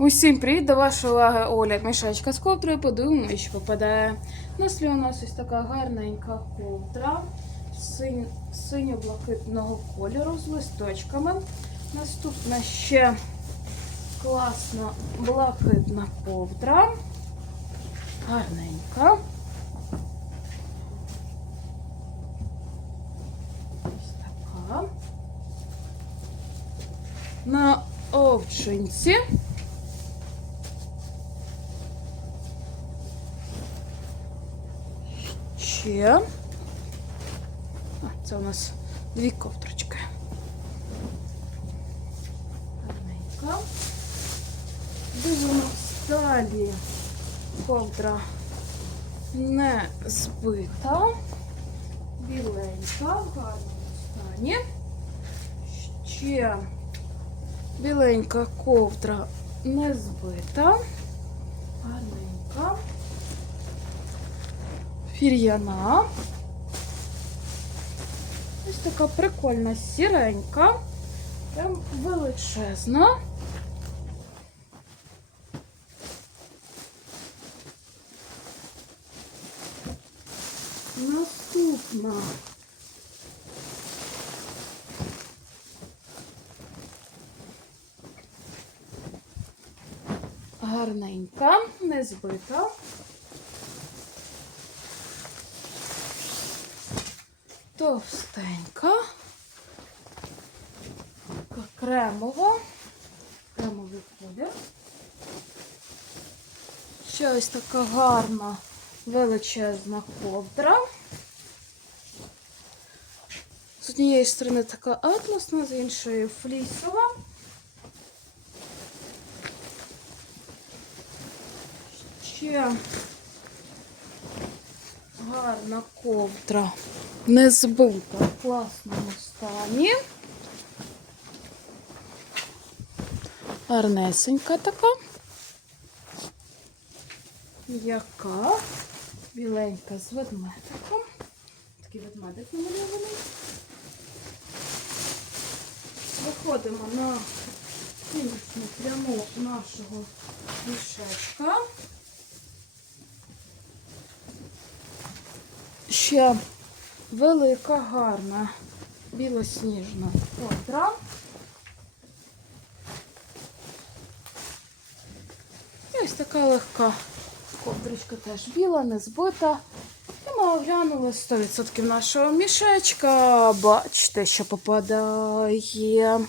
Усім привіт до вашої уваги Оля мішечка з ковдрою. Подивимося, що попадає. На слі у нас ось така гарненька ковдра синь, синьо-блакитного кольору з листочками. Наступна ще класна блакитна ковдра. Гарненька. Ось така. На овчинці. Ще. Це у нас дві ковдрочки. Гарненько. Дивимось далі. Ковдра не збита. Біленька, в гарному стані. Ще біленька ковдра не збита. Гарненька. Фір'яна. Ось така прикольна сіренька. Прям величезна. Наступна. Гарненька, не збита. Товстенька. Кремова. Кремовий колір. Ще ось така гарна величезна ковдра. З однієї сторони така атласна, з іншої флісова. Ще гарна ковдра. Не збита в класному стані. Гарнесенька така. Яка біленька з ведмедиком. Такий ведмедик намальований. Виходимо на фінішну пряму нашого мішечка. Ще велика, гарна білосніжна ковдра. І ось така легка ковдричка теж біла, не збита. І ми оглянули 100% нашого мішечка. Бачите, що попадає.